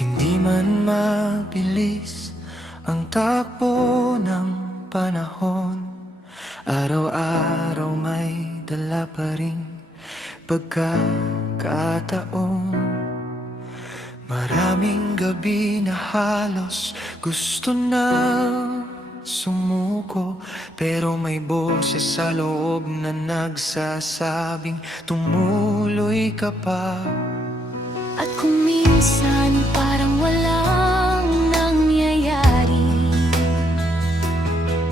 Hindi man mabilis ang takbo ng panahon, araw-araw may dala pa ring pagkakataon. Maraming gabi na halos gusto na sumuko, pero may boses sa loob na nagsasabing tumuloy ka pa. At kung minsan parang walang nangyayari,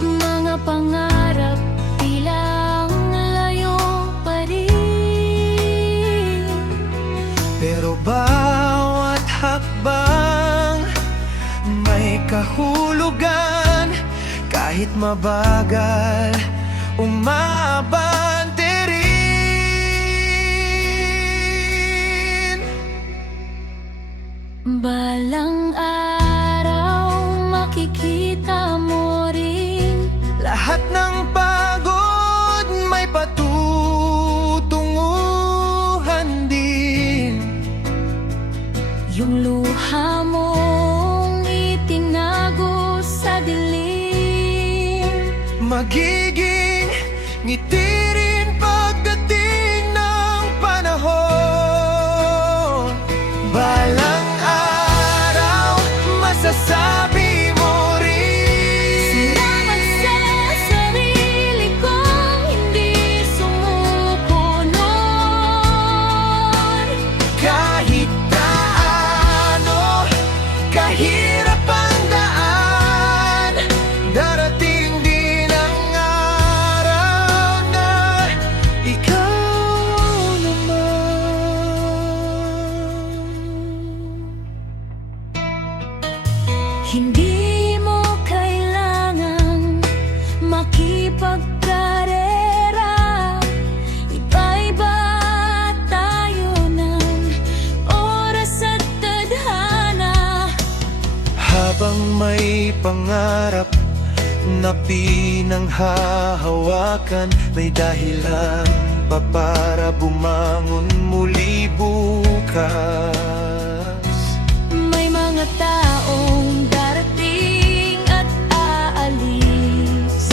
mga pangarap bilang layo pa rin, pero bawat hakbang may kahulugan. Kahit mabagal, umabante rin. balang araw makikita mo rin. Lahat ng pagod may patutunguhan din. Yung luha mong itinago sa dilim, Magiging ngiti rin pagdating ng panahon. Balang araw masasabi mo rin. salamat sa sarili kong hindi sumuko noon. Kahit gaano kahirap ang daan, darating din ang araw na ikaw naman. Hindi mo kailangang makipagkarera, iba-iba tayo ng oras at tadhana. Habang may pangarap na pinanghahawakan, may dahilan pa para bumangon muli bukas. May mga taong darating at aalis,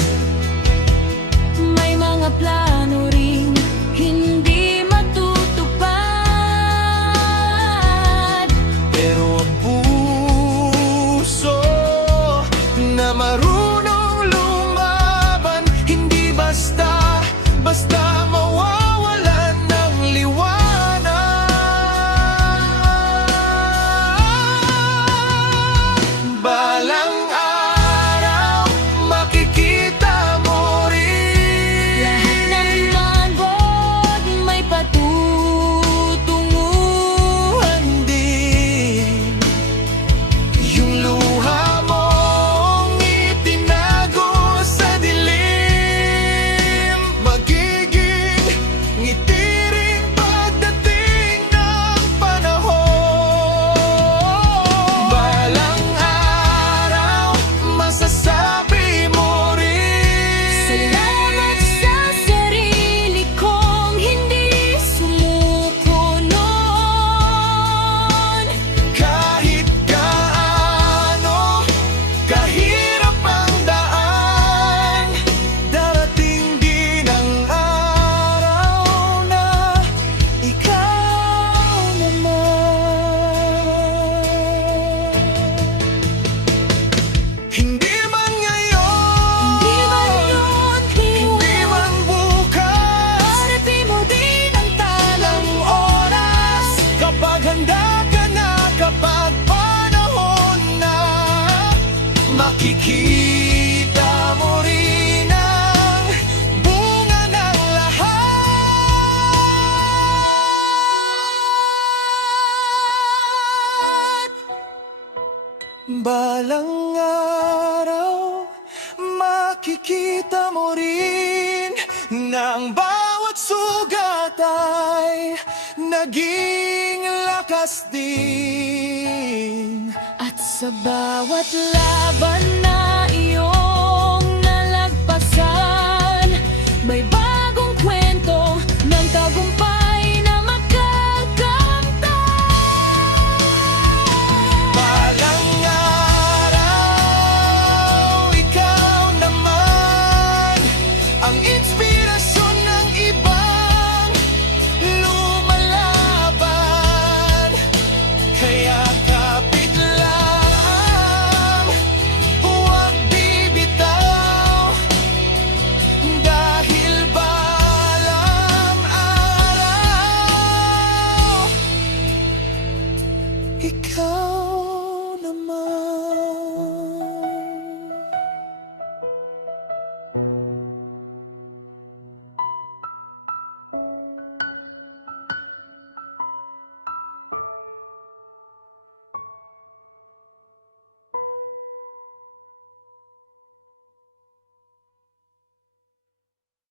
may mga plano ring hindi matutupad. Pero ang puso na marunong lumaban, hindi basta mawawalan ng liwanag. Balang araw makikita mo rin. Lahat ng manbod may patutunguhan Din yung luha mong itinago sa dilim, magiging ngiti rin pagdating ng panahon. Balang araw masasabi mo rin. Salamat sa sarili kong hindi sumuko noon. Kahit gaano kahirap ang daan, darating din ang araw na ikaw naman. Hindi man ngayon, Di man yun, hindi man bukas, harapin mo din ang ng oras. Kapag handa ka na, kapag panahon na, makikita mo rin ang bunga ng lahat. Balang araw makikita mo rin na ang bawat sugat ay naging lakas din. At sa bawat laban na iyong nalagpasan, may bagong kwento ng tagumpay na magkakamtan. Ikaw